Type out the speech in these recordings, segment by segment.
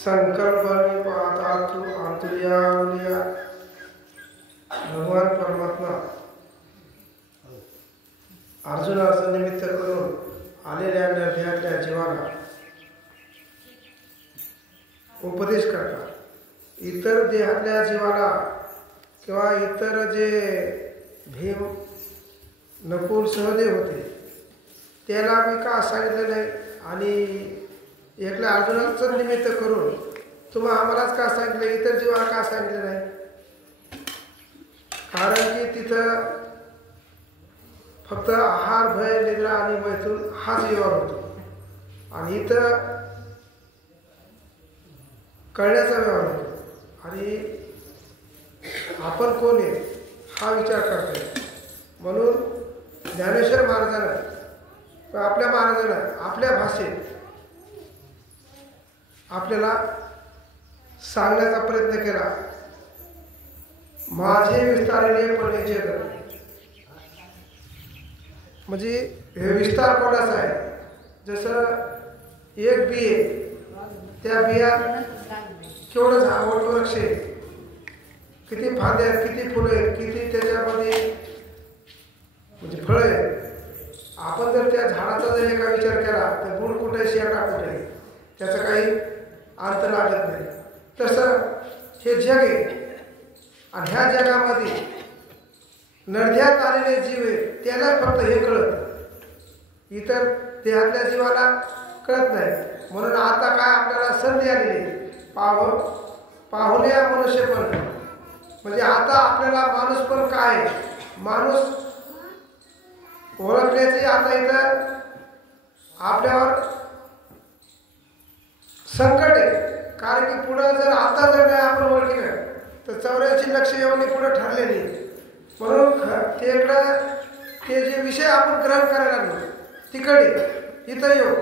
संकल्पने पाहतातु आंतर्यावलिया भगवान परमात्मा अर्जुनाचं निमित्त करून आलेल्या निर्भयातल्या जीवाला उपदेश करतात। इतर देहातल्या जीवाला किंवा इतर जे भीम नकुल सहदेव होते त्याला मी का सांगितलं नाही आणि एकल्या अर्जुनाचं निमित्त करून तुम्ही आम्हालाच का सांगितलं, इतर जीवाला का सांगितलं नाही? कारण की तिथं फक्त आहार भय निद्रा आणि मैथून हाच व्यवहार होतो आणि इथं कळण्याचा व्यवहार होतो आणि आपण कोण आहे हा विचार करतो। म्हणून ज्ञानेश्वर महाराजांना आपल्या महाराजांना आपल्या भाषेत आपल्याला सांगण्याचा प्रयत्न केला, माझे विस्तारले पडण्याचे जग। म्हणजे हे विस्तार कोणाचा आहे? जसं एक बी आहे, त्या बियात केवढं झाड वृक्ष आहे, किती फांद्या आहेत, किती फुलं आहेत, किती त्याच्यामध्ये म्हणजे फळं आहेत। आपण जर त्या झाडाचा जर एका विचार केला तर गुण कुठे शेंगा कुठे त्याचा काही अर्थ लागत नाही। तसं हे जग आहे आणि ह्या जगामध्ये नरध्यात आलेले जीव आहे त्याला फक्त हे कळत, इतर देहातल्या जीवाला कळत नाही। म्हणून आता काय आपल्याला संधी आलेली पाहुण्या मनुष्य पण, म्हणजे आता आपल्याला माणूस पण काय माणूस ओळखण्याची आता इथं आपल्यावर संकट आहे। कारण की पुढं जर आता जर नाही आपण ओळखलं तर 84 लक्ष येऊन पुढे ठरलेली। म्हणून ते जे विषय आपण ग्रहण करायला लागलो तिकडे इथं येऊ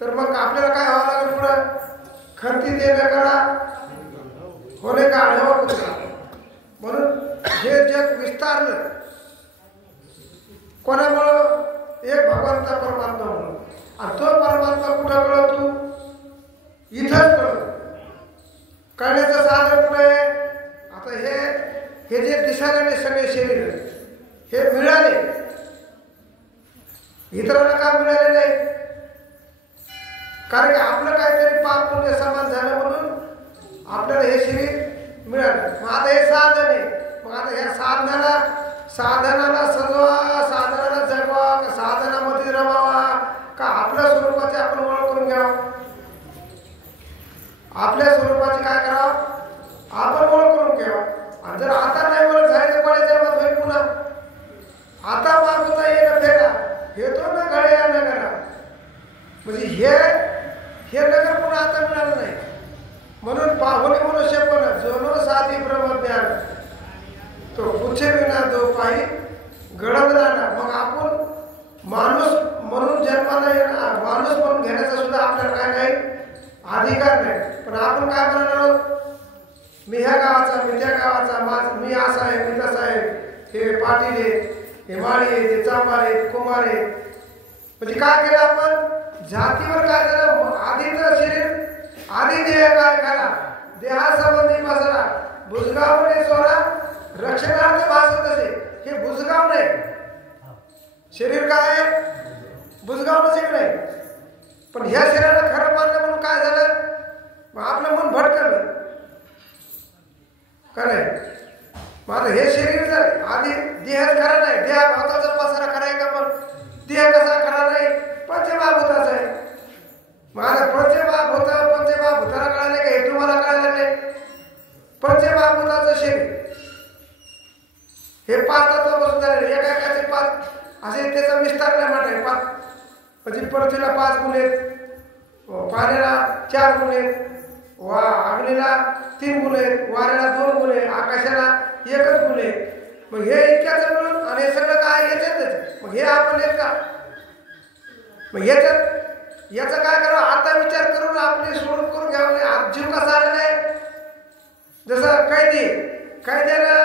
तर मग आपल्याला काय व्हावं लागेल? पुढं खर्ती देणं करा होणे का आढावा कुठला। म्हणून हे जग विस्तारलं कोणामुळं? एक भगवंता परमात्मा म्हणून। आणि तो परमात्मा कुठं कळतो? इथंच कळतो। कळण्याचं साधन कुठे आहे? आता हे जे दिसायला सगळे शरीर हे मिळाले, इतरांना का मिळाले नाही? कारण की आपलं काहीतरी पाप पुण्य समान झालं म्हणून आपल्याला हे शरीर मिळालं। मग आता हे साधन आहे, मग आता ह्या साधनाला सजवा, साधनाला जगवा, का साधनामध्ये रमावा, का आपल्या स्वरूपाचे आपण ओळख करून घ्यावं? आपल्या स्वरूपाची काय करावं? आपण ओळख करून घ्यावं। आणि जर आता नाही ओळख झाली तर कोणी जन्मात होईल पुन्हा? आता मागवता येणं फेरा हे तो न घड्या न करा, म्हणजे हे नगर पुन्हा आता मिळालं नाही। म्हणून पाहुणे मनुष्य पण जोनो साधी ब्रह्मज्ञान तो पुछे विना दो पाही घडवणारा। मग आपण माणूस म्हणून जन्माला येणार, माणूस म्हणून घेण्याचा सुद्धा आपल्याला काय नाही अधिकार नाही। पण आपण काय म्हणणार? मी ह्या गावाचा, मी त्या गावाचा, मी असा आहे, मी तसा आहे, हे पाटील आहे, हे माळी आहे, ते चांभार आहे, कुमार आहे। म्हणजे काय केलं आपण? जातीवर काय झालं? आधीचं शरीर आधी देह काय करा देहासंबंधी बसला भुजगावणे सोडा रक्षणार्थ भासत असे। हे भुजगाव नाही, शरीर काय आहे? भुजगावच इकडे। पण ह्या शरीराला खरं मानलं म्हणून काय झालं? मग आपलं मन भटकलं खरंय। मग आता हे शरीर जर आधी देहच खरा नाही, देहा भाताचा पसारा खरा आहे का? पण देह कसा खरा नाही? पंचमहाभूताचा आहे। मग आता पंचमहाभूताला कळाले का? हे तुम्हाला कळालं नाही? पंचमहाभूताचं शरीर हे 5 तत्वापासून झालेले, एकाचे 5 असे त्याचा विस्तार नाही म्हटलं। 5 म्हणजे पृथ्वीला 5 गुण आहेत, पाण्याला 4 गुण आहेत, अग्नीला 3 गुण आहेत, वाऱ्याला 2 गुण आहेत, आकाशाला 1च गुण आहे। मग हे इतक्याच मिळून आणि हे सगळं काय याच्यातच, मग हे आपण येत का? मग याचा काय करावं? आता विचार करून आपली सोडून करून घ्यावं। जीव कसा आलेला आहे? जसं कैद्याला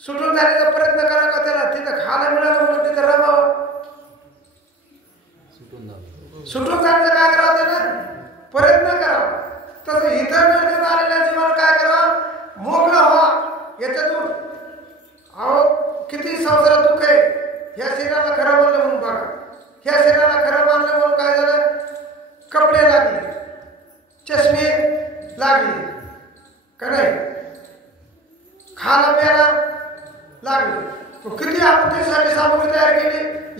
सुटून जाण्याचा प्रयत्न करा का? त्याला तिथं खायला मिळालं म्हणून तिथं रमावं, सुटून जाण्याचा काय करावं? त्याला प्रयत्न करा।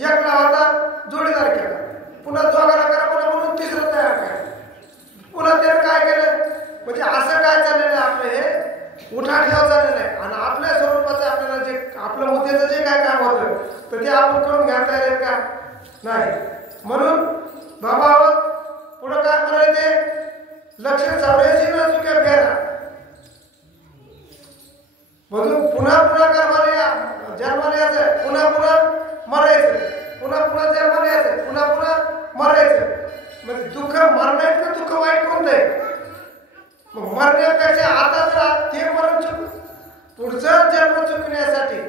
एकला होता जोडीदार केला, पुन्हा दोघाला करा म्हणून तिसरं तयार केलं, पुन्हा त्यानं काय केलं. म्हणजे असं काय चाललेलं आहे आपलं, हे उठाठेव चाललेलं आहे. आणि आपल्या स्वरूपाचं आपल्याला जे आपलं मुद्द्याचं जे काय काम होतं तर ते आपण करून घ्यायला तयार आहेत का नाही. म्हणून बाबा पुढं काय म्हणाले ते 184 न चुक्या फेरा, म्हणून पुन्हा जन्माला यायचं, पुन्हा मरायचं, पुन्हा जन्माला यायचं, पुन्हा मरायचं. म्हणजे दुःख मरण्यात दुःख वाईट कोणतं आहे. मग मरण्यापेक्षा आता जर ते मरण पुढचा जन्म चुकण्यासाठी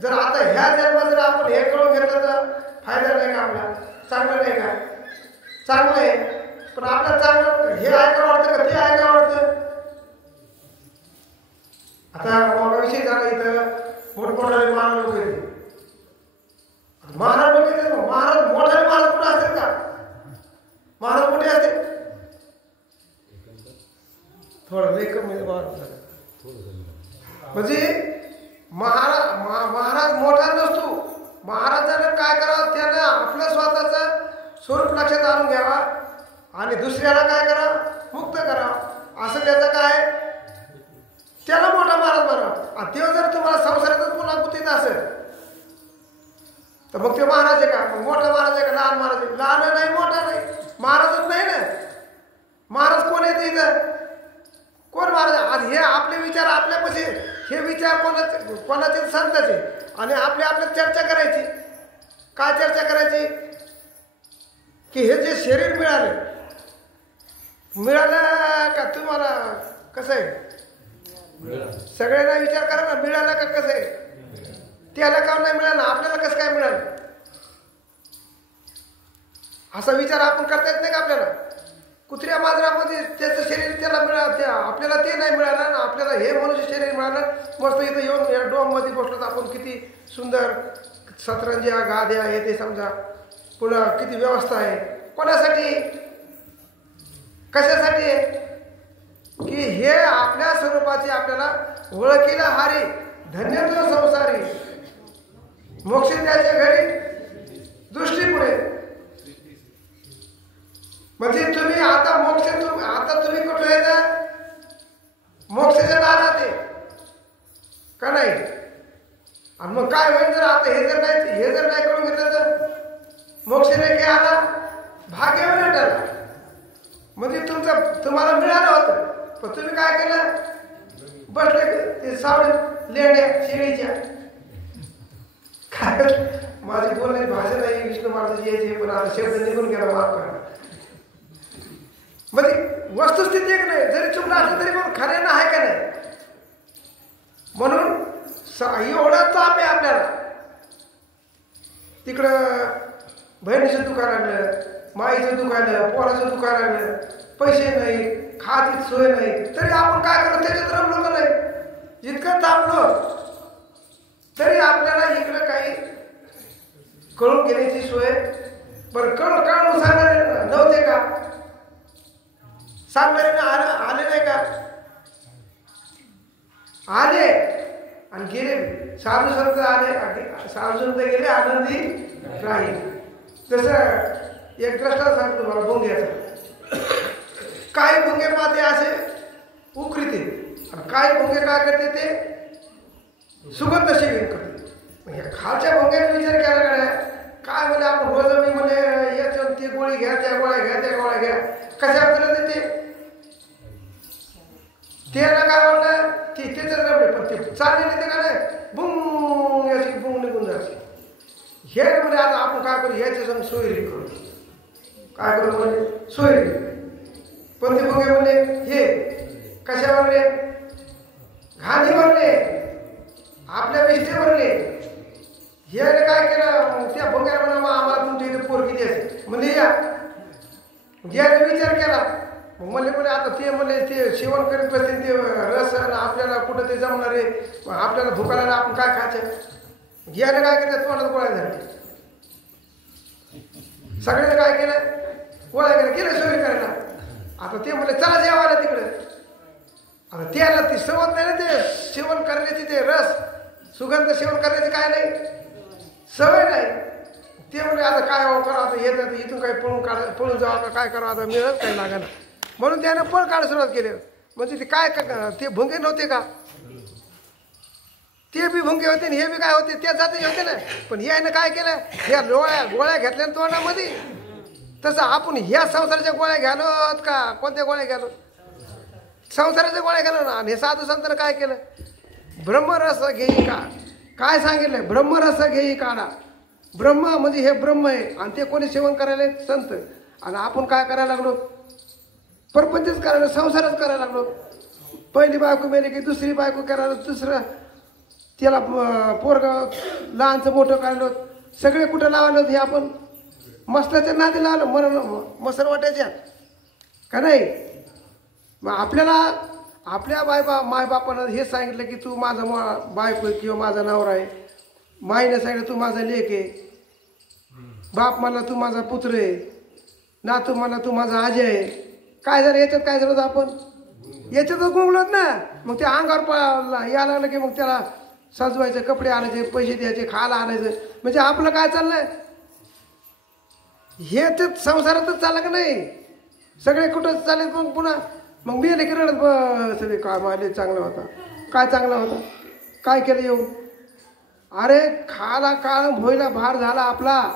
जर आता ह्या जन्मात जर आपण हे करून घेतलं तर फायदा नाही का आपला, चांगलं नाही का. चांगलं आहे, पण आपल्याला चांगलं हे ऐकावं वाटतं का ते ऐकावं वाटतं. आता विषय झाला इथं मोठमोठाले महाराज लोक येते, महाराज लोक येते, महाराज मोठाले महाराज कुठे असतील का, महाराज मोठे असते थोडं लई कमी म्हणजे महाराज मोठा नसतो. महाराजानं काय करावं, त्यानं आपलं स्वतःचं स्वरूप लक्षात आणून घ्यावा आणि दुसऱ्याला काय करावं, मुक्त करावं. असं त्याचं काय त्याला मोठा महाराज बनावा. आणि तेव्हा जर तुम्हाला संसारातच पुन्हा गुतीत असेल तर मग ते महाराज आहे का, मग मोठा महाराज आहे का लहान महाराज आहे. लहान नाही मोठा नाही, महाराजच नाही ना. महाराज कोण येते इथं, कोण महाराज. आज हे आपले विचार आपल्यापाशी, हे विचार कोणाचे संताचे, आणि आपल्या चर्चा करायची. काय चर्चा करायची की हे जे शरीर मिळालं का तुम्हाला, कसं आहे सगळ्यांना विचार करा ना, मिळालं का कसं आहे, त्याला काम नाही मिळालं, आपल्याला कसं काय मिळालं, असा विचार आपण करता येत नाही का आपल्याला. कुत्र्या मांजरामध्ये त्याचं शरीर त्याला मिळालं, आपल्याला ते नाही मिळालं ना, आपल्याला हे मनुष्य शरीर मिळालं. मस्त इथं येऊन या डोममध्ये बसलो तर आपण किती सुंदर सतरंज्या गाद्या हे ते समजा, पुन्हा किती व्यवस्था आहे. कोणासाठी, कशासाठी आहे की हे आपल्या स्वरूपाची आपल्याला ओळखीला हारी, धन्य तो संसारी, मोक्ष त्याच्या घरी दृष्टी पुढे. म्हणजे तुम्ही आता आता तुम्ही कुठे आहे, मोक्षाच्या दारात आहे का नाही. आणि मग काय होईल जर आता हे जर नाही करून घेतलं तर मोक्ष नाही काय आला, भाग्य भेटला. म्हणजे तुम्हाला मिळालं होतं, पण तुम्ही काय केलं, बसले ते सावळीत लेण्या शेळीच्या. काय माझी बोलण्याची भाषा नाही, विष्णू महाराजाची यायची, पण आता शब्द निघून गेला, माफ करा. म्हणजे वस्तुस्थिती एक नाही, जरी चुकलं असलं तरी पण खऱ्यानं आहे का नाही. म्हणून एवढा ताप आहे आपल्याला. तिकडं बहिणीचं दुकान आणलं, माईचं दुकान आलं, पोराचं दुकान आलं, पैसे नाही, खायची सोय नाही, तरी आपण काय करतो त्याच्यात रमलो का नाही. इतकं तापलो तरी आपल्याला इकडं काही कळून घेण्याची सोय, बरं कळून सांगणारे नव्हते का, सांगणारे आले नाही का, आले आणि गेले. साधू संत आले, साधू संत गेले, आनंदी राहील. तसं एक द्रष्टा सांगतो मला भोंग्याचा. काही भोंगे माते असे उकरीते आणि काही भोंगे काय करते ते सुगंध सेवन करते. खालच्या भोंग्याने विचार केला काय म्हणे, आपण रोज मी म्हणे याच्या ते गोळी घ्या, त्या गोळ्या घ्या, त्या गोळ्या घ्या, कशा आपल्याला देते त्याला काय वाटलं की त्याच्यात रमले, पण ते चालले ते का नाही, बुंग याची बुंग निघून जाते. हे म्हणजे आता आपण काय करू, याच्या संग सोयरी करू, काय करू म्हणजे सोयरी. पण ते भोगे म्हणले हे कशा म्हणले, घाणी म्हणले, आपल्या विष्ठे म्हणले. हे काय केलं, त्या भोग्याला म्हणा आम्हाला तुमच्या इथे पोरगी द्यायची म्हणजे याने विचार केला. मग म्हणले आता ते म्हणले ते सेवन करीत बसतील ते रस, आपल्याला कुठं ते जमणार आहे, आपल्याला भुकायला आपण काय खायचं. याने काय केलं, तुम्हाला गोळ्या झाले. सगळ्यांनी काय केलं, गोळ्या गेलं सोयी करायला. आता ते म्हणले चला जेवायला तिकडे. आता त्याला ती सवत नाही ना, ते सेवन करण्याची, ते रस सुगंध सेवन करण्याची काय नाही, सवय नाही. ते काय हो करा आता येत इथून काही पळून जावं का काय करावं आता मिळत काही लागेल म्हणून त्यानं पळ काढायला सुरुवात केली म्हणजे ते काय ते भुंगे नव्हते का ते बी भुंगे होते आणि हे बी काय होते त्या जाती होते ना पण यानं काय केलं ह्या गोळ्या घेतल्या तोंडामध्ये तसं आपण ह्या संसाराच्या गोळ्या घ्यालोत का कोणत्या गोळ्या घ्यालो संसाराच्या गोळ्या घ्यालो ना आणि हे साधू संतांना काय केलं ब्रह्मरस घेई का काय सांगितलंय ब्रह्मरस घेई काढा ब्रह्म म्हणजे हे ब्रह्म आहे आणि ते कोणी सेवन करायला संत आणि आपण काय करायला लागलो परपंचच करायला संसारच करायला लागलो पहिली बायको मेली की दुसरी बायको करायला दुसरं त्याला पोरग लहानचं मोठं काढलं सगळे कुठं लावलं हे आपण मसल्याच्या नादी लावलं मसन वाटायच्या का नाही मग आपल्याला आपल्या मायबापानं हे सांगितलं की तू माझा बायको आहे किंवा माझा नवरा आहे माईने सांगितलं तू माझा लेक आहे बाप मला तू माझा पुत्र आहे नातू मला तू माझा आजी आहे काय झालं याच्यात काय झालं आपण याच्यातच गुंगलोत ना मग ते अंगावर यायला लागलं की मग त्याला सजवायचं कपडे आणायचे पैसे द्यायचे खायला आणायचं म्हणजे आपलं काय चाललंय हे ते संसारातच चाललं का नाही सगळे कुठं चालेल मग पुन्हा मग मी की रडत सगळे काय माले चांगला होता काय चांगला होता काय केलं येऊन अरे खाला काळ भोयला भार झाला आपला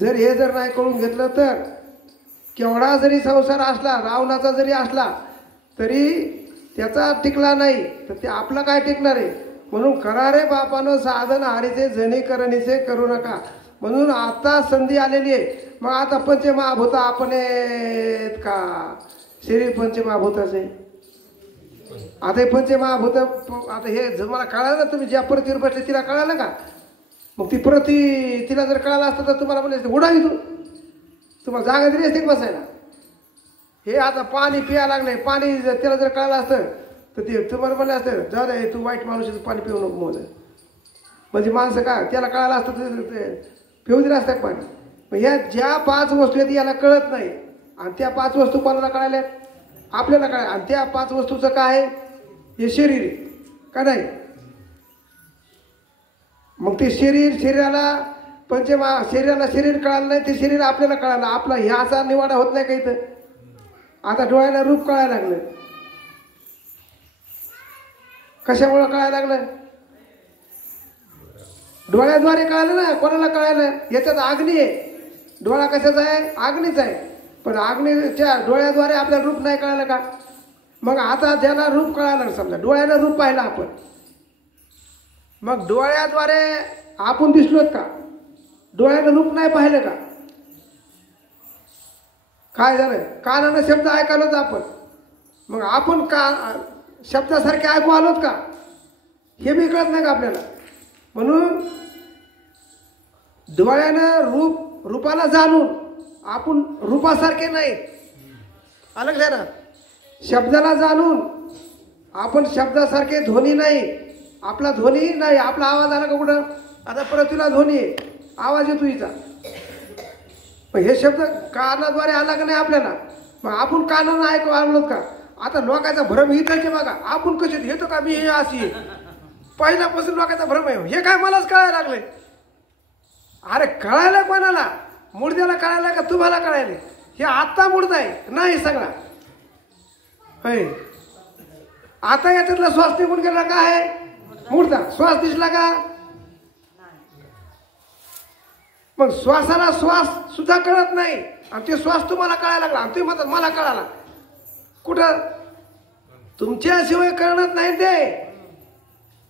जर हे जर नाही कळून घेतलं तर केवढा जरी संसार असला रावणाचा जरी असला तरी त्याचा टिकला नाही तर ते आपला काय टिकणार आहे म्हणून करा रे बापानं साधन हरीचे जने करणीचे करू नका म्हणून आता संधी आलेली आहे मग आता पंचमहाभूत आपण आहेत का शरीर पंचमहाभूताचे आता हे पंचमहाभूत आता हे मला कळालं ना तुम्ही ज्या प्रतीवर बसले तिला कळालं का मग ती प्रती तिला जर कळालं असतं तर तुम्हाला बोलायचं उडावी तू तुम्हाला जागा दिली असते बसायला हे आता पाणी प्यायला लागलंय पाणी त्याला जर कळालं असतं तर ते तुम्हाला म्हणलं असतं जाऊ दे तू वाईट माणूस पाणी पिऊ नको मोज म्हणजे माणसं का त्याला कळालं असतं तर पिऊ दिलं असतं पाणी मग ह्या ज्या 5 वस्तू आहेत याला कळत नाही आणि त्या 5 वस्तू कोणाला कळाल्या आपल्याला कळाल्या आणि त्या 5 वस्तूचं काय आहे हे शरीर आहे का नाही मग ते शरीराला शरीराला शरीर कळालं नाही ते शरीर आपल्याला कळालं आपला ह्याचा निवाडा होत नाही काही तर आता डोळ्याला रूप कळायला लागलं कशामुळे कळायला लागलं डोळ्याद्वारे कळालं ना कोणाला कळालं याच्यात अग्नी आहे डोळा कशाचा आहे अग्नीचा आहे पण अग्नीच्या डोळ्याद्वारे आपल्याला रूप नाही कळालं का मग आता ज्याला रूप कळालं समजा डोळ्यानं रूप पाहिलं आपण मग डोळ्याद्वारे आपण दिसलोत का डोळ्यानं रूप नाही पाहिलं का काय झालं कानानं शब्द ऐकालोत आपण मग आपण शब्दासारखे ऐकू आलोत का हे बी कळत नाही का आपल्याला म्हणून डोळ्यानं रूपाला जाणून आपण रूपासारखे नाही अलग आहे ना शब्दाला जाणून आपण शब्दासारखे ध्वनी नाही आपला ध्वनी नाही आपला आवाज आला का कुठं आता परत तुला ध्वनी आहे आवाज येतो हिचा पण हे शब्द कानाद्वारे आला का नाही आपल्याला मग आपण कानानं ऐकू आलोत का आता लोकांचा भ्रम इथं बघा आपण कसे येतो का मी हे अशी पहिल्यापासून लोकांचा भ्रम आहे हे काय मलाच कळायला लागले अरे कळायला कोणाला मुडद्याला कळायला का तुम्हाला कळायला हे आत्ता मुडदा आहे नाही सगळा होय आता याच्यातला श्वास निघून गेला का आहे मुडदा श्वास दिसला का मग श्वासाला श्वास सुद्धा कळत नाही आणि ते श्वास तुम्हाला कळायला लागला आणि तुम्ही म्हणतात मला कळाला कुठं तुमच्याशिवाय कळत नाही ते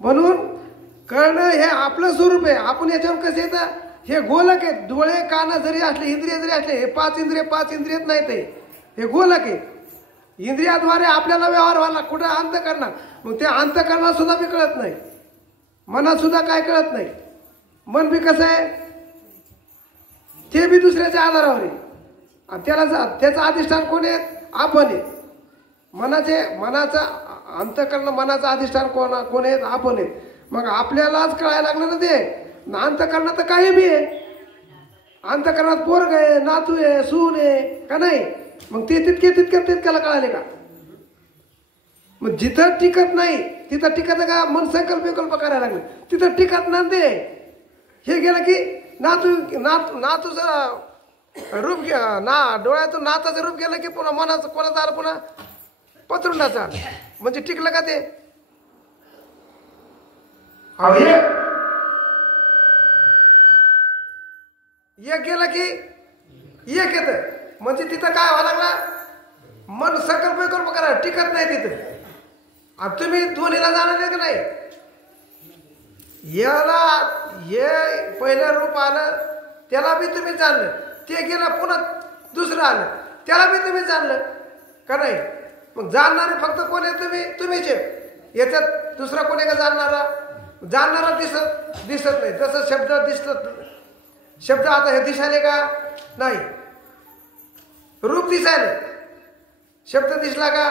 म्हणून कळणं हे आपलं स्वरूप आहे आपण याच्यावर कसं येतं हे गोलक आहे डोळे कान जरी असले इंद्रिय जरी असले हे 5 इंद्रियत नाही ते हे गोलक आहे इंद्रियाद्वारे आपल्याला व्यवहार व्हायला कुठं अंतःकरणात मग त्या अंतःकरणात सुद्धा बी कळत नाही मनात सुद्धा काय कळत नाही मन बी कसं आहे ते बी दुसऱ्याच्या आधारावर आहे आणि त्याचं अधिष्ठान कोण आहे आपण आहे मनाचं अंतःकरण मनाचं अधिष्ठान कोण आहेत आपण आहे मग आपल्यालाच कळायला लागलं ना ते अंतःकरणात तर काही बी आहे अंतःकरणात पोरग आहे नातू आहे सून आहे का नाही मग ते तितक्याला कळाले का मग जिथं टिकत नाही तिथं टिकत का मन संकल्प विकल्प करायला लागलं तिथं टिकत ना ते हे गेलं की नातूचं रूप डोळ्यातून नाताचं रूप गेलं की पुन्हा मनाचं कोणाचं आलं पुन्हा पत्रुंडाचं आलं म्हणजे टिकलं का ते एक गेलं की एक येतं म्हणजे तिथं काय व्हावं लागला मन संकल्प करून करा टिकत नाही तिथं. आता तुम्ही दोन्हीला जाणार नाही का नाही याला हे पहिलं रूप आलं त्याला बी तुम्ही जाणलं ते गेलं पुन्हा दुसरं आलं त्याला बी तुम्ही जाणलं का नाही. मग जाणणारे फक्त कोण आहे तुम्हीच याच्यात दुसरा कोण आहे का जाणणारा दिसत नाही. जसं शब्द आता हे दिसायले का नाही रूप दिसायले शब्द दिसला का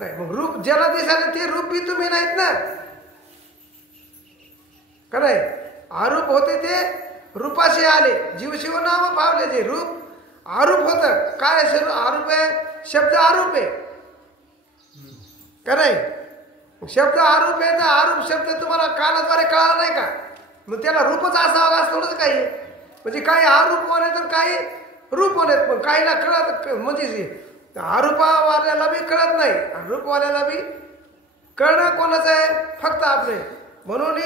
नाही. मग रूप ज्याला दिसायले ते रूप बी तुम्ही नाहीत ना का नाही. आरूप होते ते रूपाशी आले जीवशिव नाम पावले जे रूप आरूप होत काय आरूप आहे शब्द आरूप आहे का नाही. शब्द आरूप आहे तर आरूप शब्द तुम्हाला कानाद्वारे कळाला नाही का मग त्याला रूपच असावं असं थोडंच काही म्हणजे काही आरूप होणे तर काही रूप होणे पण काहीला कळत म्हणजे आरूपावाल्याला बी कळत नाही रूपवाल्याला बी कळणं कोणाचं आहे फक्त आपले. म्हणून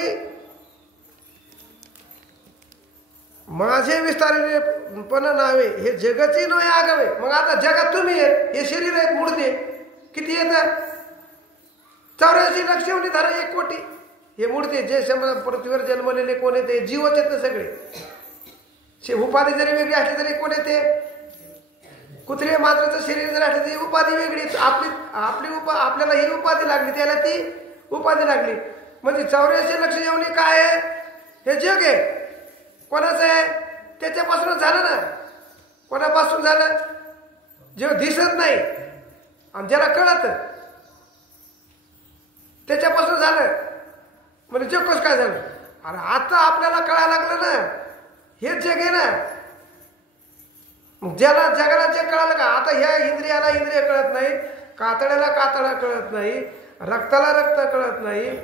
माझे विस्तारले पण नावे हे जगाची नव्हे आगावे. मग आता जगात तुम्ही आहेत हे शरीर आहेत मूर्ती किती येत 84 लक्ष एवढी धरा 1 कोटी हे मूर्ती जे पृथ्वीवर जन्मलेले कोण येते जीवच येत सगळे. उपाधी जरी वेगळी असली तरी कोण येते कुत्रे मात्राचं शरीर जर असलं तरी उपाधी वेगळी आपल्याला ही उपाधी लागली त्याला ती उपाधी लागली म्हणजे 84 लक्ष एवढी काय आहे हे जग आहे. कोणाचं आहे त्याच्यापासून झालं ना कोणापासून झालं जे दिसत नाही आणि ज्याला कळत त्याच्यापासून झालं म्हणजे जग कसं काय झालं. अरे आता आपल्याला कळायला लागलं ना हेच जग आहे ना. मग ज्याला जगाला जग कळालं का आता ह्या इंद्रियाला इंद्रिय कळत नाही कातड्याला कातडा कळत नाही रक्ताला रक्त कळत नाही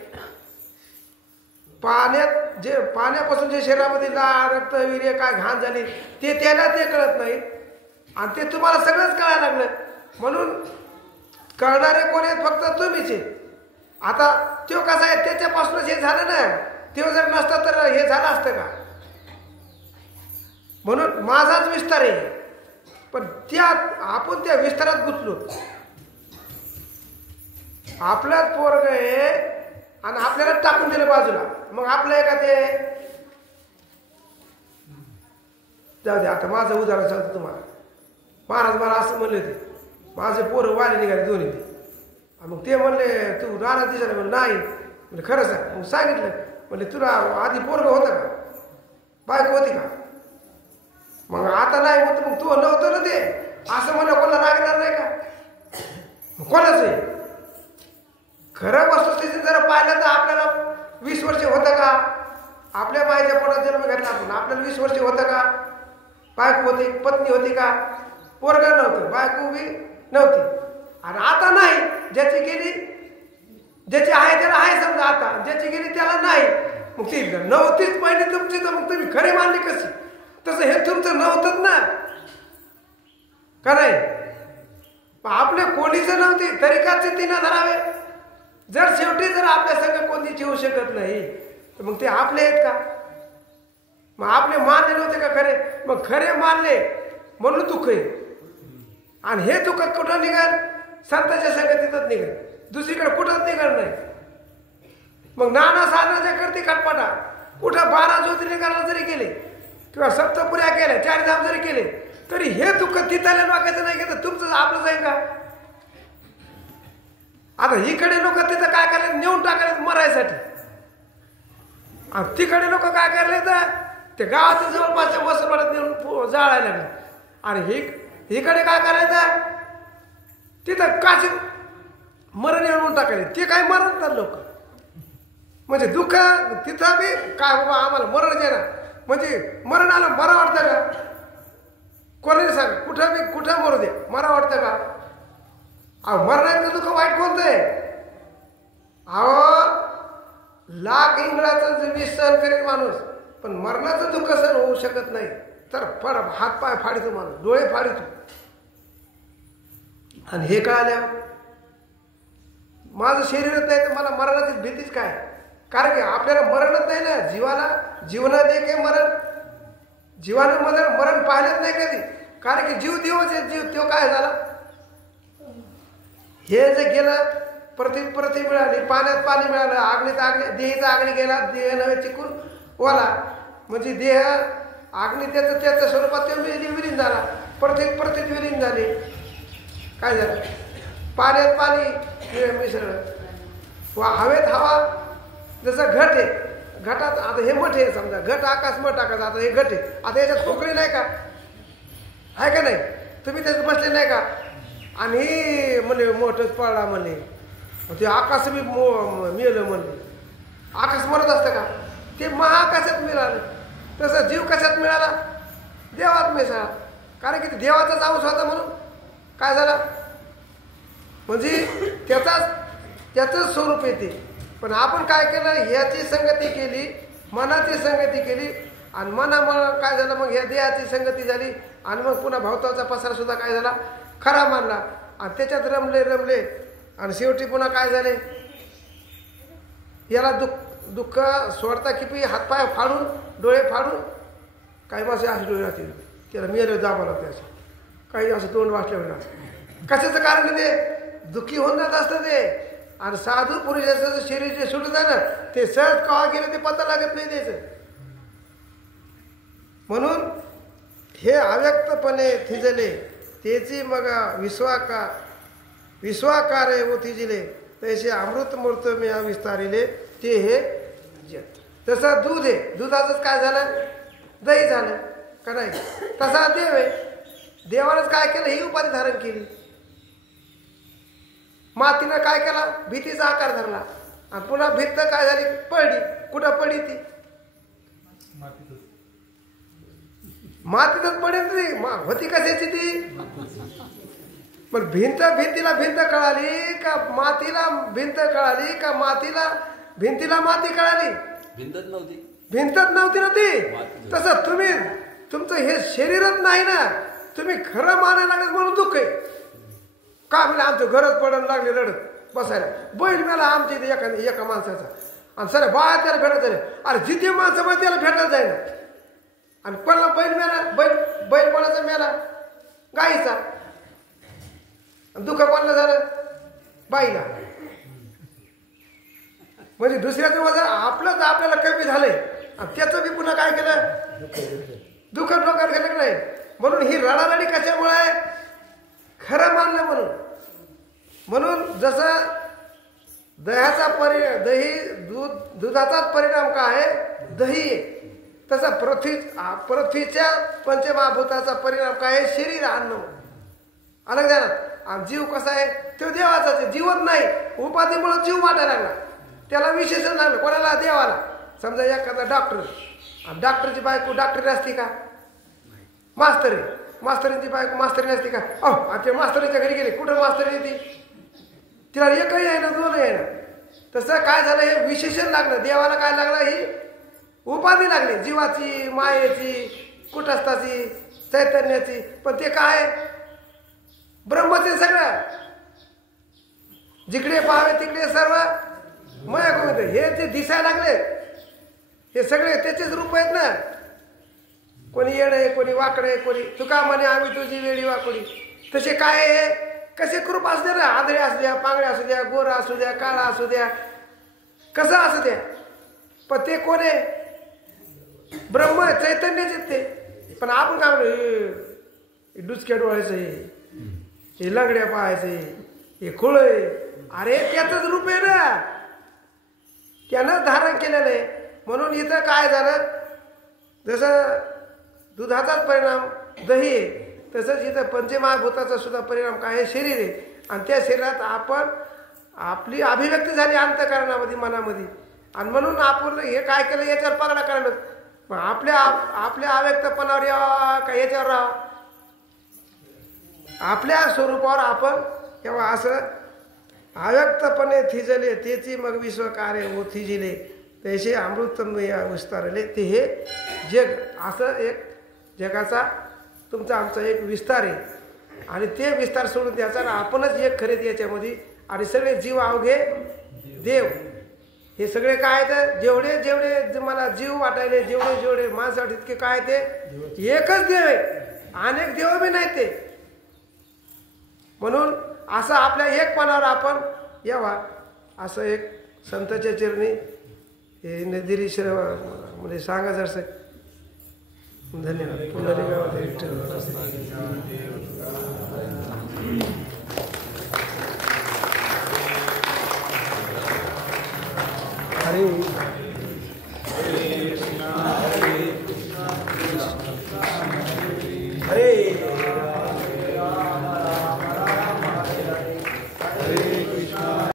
पाण्यापासून जे शरीरामध्ये लाळ रक्त वीर्य काय घाण झाली ते त्याला ते कळत नाही आणि ते तुम्हाला सगळंच कळायला लागलं. म्हणून कळणारे कोण आहेत फक्त तुम्हीच आहे. आता तो कसा आहे त्याच्यापासूनच हे झालं ना ते जर नसतं तर हे झालं असतं का. म्हणून माझाच विस्तार आहे पण आपण त्या विस्तारात गुंतलो आपलाच पोरग आहे आणि आपल्याला टाकून दिलं बाजूला मग आपलं का ते जाऊ दे. आता माझं उदाहरण सांगतो तुम्हाला महाराज मला असं म्हणले होते माझे पोरं वाले निघाले दोन्ही मग ते म्हणले तू राणा दिसायला म्हणलं नाही म्हणजे खरं सांग. मग सांगितलं म्हणले तुला आधी पोरग होतं का बायको होती का मग आता नाही होत मग तू नव्हतं ना ते असं म्हणलं कोणाला लागणार नाही का कोणाच आहे खरं वस्तुस्थिती जर पाहिलं तर आपल्याला 20 वर्ष होतं का आपल्या बाईच्या पोटात जन्म घेतला आपण आपल्याला 20 वर्ष होतं का बायको होती पत्नी होती का पोरगा नव्हतं बायको बी नव्हती आणि आता नाही ज्याची गेली ज्याची आहे त्याला आहे समजा आता ज्याची गेली त्याला नाही मग ती नव्हतीच पहिली तुमची तर मग तुम्ही खरे मानली कशी तसं हे तुमचं नव्हतंच ना का नाही आपले कोणीच नव्हती तरी का चित्तीनं धरावे जर शेवटी जर आपल्या संग कोणतीच येऊ शकत नाही तर मग ते आपले आहेत का मग आपले मानले नव्हते का खरे मग खरे मानले म्हणून दुःख आहे आणि हे दुःख कुठं निघाल संतांच्या संगतीतच निघाल दुसरीकडे कुठंच निघाल नाही. मग नाना साधनाच्या करते खटपटा कुठं 12 ज्योतिर्लिंगाला जरी गेले किंवा सप्तपुऱ्या केल्या 4 धाम जरी केले तरी हे दुःख तिथल्या लोकांचं नाही घेत तुमचं आपलं जाईल का. आता इकडे लोक तिथं काय करायला नेऊन टाकायला मरायसाठी आणि तिकडे लोक काय करायला तर ते गावाच्या जवळपासच्या वसुलवाड्यात नेऊन जाळायला लागले आणि इकडे काय करायचं तिथं काशी मरण येऊन टाकायचे ते काय मरण तर लोक म्हणजे दुःख तिथं बी काय बाबा आम्हाला मरण देणार म्हणजे मरण आलं मरा वाटतं का कोणाने सांग कुठं मरू दे मरा वाटतं का अहो मरणाचं दुःख वाईट कोणतं आहे अहो लाख इंगळाचं जे सहन करेल माणूस पण मरणाचं दुःख सहन होऊ शकत नाही तर फड हात पाय फाडितो माणूस, डोळे फाडितो. आणि हे कळाल्यावर माझं शरीरच नाही तर मला मरणाची भीतीच काय? कारण की आपल्याला मरणच नाही ना. जीवाला जीवन दे के मरण, जीवानं मरण पाहिलंच नाही कधी. कारण की जीव देवच आहे. जीव तो काय झाला, हे जे गेलं प्रति मिळाली, पाण्यात पाणी मिळालं, आग्नीत आग्नी, देहीचा आग्नी गेला, देह नव्हे चिकून ओला. म्हणजे देह आग्नी त्याच्या स्वरूपात ते विलीन झाला. प्रति विलीन झाले. काय झालं, पाण्यात पाणी मिसळलं, हवेत हवा. जसं घट आहे, घटात आता हे मठ आहे समजा, घट आकाश मठ आकाश. आता हे घट आहे, आता याच्यात पोकळी नाही का, आहे का नाही? तुम्ही त्याच्यात बसले नाही का? आणि म्हणे मोठंच पडला म्हणे, ते आकाश मी मिळलं म्हणले. आकाश मरत असतं का? ते महाआकाशात मिळालं. तसं जीव कशात मिळाला? देवात मिळाला. कारण की देवाचाच अंश होता म्हणून काय झाला, म्हणजे त्याचंच स्वरूप येते. पण आपण काय केलं, ह्याची संगती केली, मनाची संगती केली. आणि मनामुळे काय झालं, मग ह्या देहाची संगती झाली. आणि मग पुन्हा भावताचा पसारा सुद्धा काय झाला, खरा मानला. आणि त्याच्यात रमले. आणि शेवटी पुन्हा काय झाले, याला दुःख सोडता किपी हातपाय फाडून, डोळे फाडून. काही मासे असे डोळे राहतील, त्याला मेरे जावं लागते असे, काही असं तोंड वाचल्यावर राहतं. कशाचं कारण ते दुःखी होऊन जात असतं ते. आणि साधू पुरुषाचं शरीर जे सुटत आहे ना, ते सहज कवा गेलं ते पत्ता लागत नाही त्याचं. म्हणून हे अव्यक्तपणे थिजले त्याची मग विश्वाकारे व थिजिले तसे अमृत मूर्त मी विस्तारिले ते हे जत. तसं दूध आहे, दुधाचंच काय झालं, दही झालं का नाही? तसा देव आहे, देवानंच काय केलं, ही उपाधी धारण केली. मातीनं काय केला, भीतीचा आकार धरला. आणि पुन्हा भीत काय झाली, पडली. कुठं पडली ती? मातीतच पडेल ती. होती कशाची ती? पण भिंतीला भिंत कळाली का मातीला भिंत कळाली का भिंतीला माती कळाली? भिंतच नव्हती ना ती. तसं तुमचं हे शरीरच नाही ना. तुम्ही खरं मानायला लागले म्हणून दुःख आहे. का म्हणजे आमचं घरच पडायला लागले रडत बसायला. बैल मेला आमच्या इथे एका माणसाचा, आणि सर बाया त्याला भेटत झाले. अरे जिथे माणसं मग त्याला भेटत जाईल. आणि कोणाला बैल मेला, बैल कोणाचा मेला, गाईचा. दुःख कोणाला झालं, बाईला. म्हणजे दुसऱ्याचं वजन आपलंच आपल्याला कमी झालंय, आणि त्याचं बी पुन्हा काय केलं, दुःख डोक्यात घेतलं की नाही. म्हणून ही रडारडी कशामुळे, खरं मानलं म्हणून. जसं दुधाचाच परिणाम काय आहे, दही. तसा पृथ्वीच्या पंचमहाभूताचा परिणाम काय आहे, शरीर, अन्न. अलग जाणार. आणि जीव कसा आहे, तो देवाचाच आहे. जीवच नाही, उपाधीमुळे जीव वाटायला लागला. त्याला विशेषण लागलं कोणाला, देवाला. समजा एखादा डॉक्टरची बायको डॉक्टरी असती का, मास्तरींची बायको मास्तरी नसती का? ते मास्तरीच्या घरी गेले, कुठं मास्तरी येते, तिला एकही आहे ना, दोनही आहे ना. तसं काय झालं, हे विशेषण लागलं. देवाला काय लागलं, ही उपाधी लागली, जीवाची, मायेची, कुटस्थाची, चैतन्याची. पण ते काय, ब्रह्मचे सगळं. जिकडे पाहावे तिकडे सर्व मया गोविंद. हे जे दिसायला लागले, हे सगळे त्याचेच रूप आहेत ना. कोणी येडे, कोणी वाकडे, कोणी तुका म्हणे आम्ही तुझी वेळी वाकडी. तसे काय आहे, कसे कृप असू द्या ना, आंधळे असू द्या, पांगळे असू द्या, गोरा असू द्या, काळा असू द्या, कसं असू द्या. पण ते कोण आहे, ब्रह्म चैतन्यचे ते. पण आपण काय म्हणतो, डुचक्या डोळ्याचं, हे लंगड्या पाहायचे, हे खुळ आहे. अरे त्याचंच रूप आहे ना, त्यानं धारण केलेलं आहे. म्हणून इथं काय झालं, जसं दुधाचाच परिणाम दही आहे, तसंच इथं पंचमहाभूताचा सुद्धा परिणाम काय आहे, शरीर आहे. आणि त्या शरीरात आपली अभिव्यक्ती झाली अंतःकरणामध्ये, मनामध्ये. आणि म्हणून आपण हे काय केलं, याच्यावर पगडा करायला. पण आपल्या अव्यक्तपणावर यावा का याच्यावर राहावा, आपल्या स्वरूपावर आपण तेव्हा असं अव्यक्तपणे थिजले त्याची मग विश्वकार्य व थिजिले तसे अमृतमय विस्तारले ते हे जग असं एक जगाचा तुमचा आमचा एक विस्तार आहे आणि ते विस्तार सोडून द्यायचा आणि आपणच एक खरेदी याच्यामध्ये आणि सगळे जीव अवघे देव हे सगळे काय तर जेवढे जेवढे मला जीव वाटायले जेवढे जेवढे माणसासाठी इतके काय ते एकच देव आहे अनेक देव बी नाही ते म्हणून असं आपल्या एकपणावर आपण यावा असं एक संतांच्या चरणी हे नदिरीश्वर म्हणजे सांगा जरसं धन्यवाद पुंडलिक गावात अरे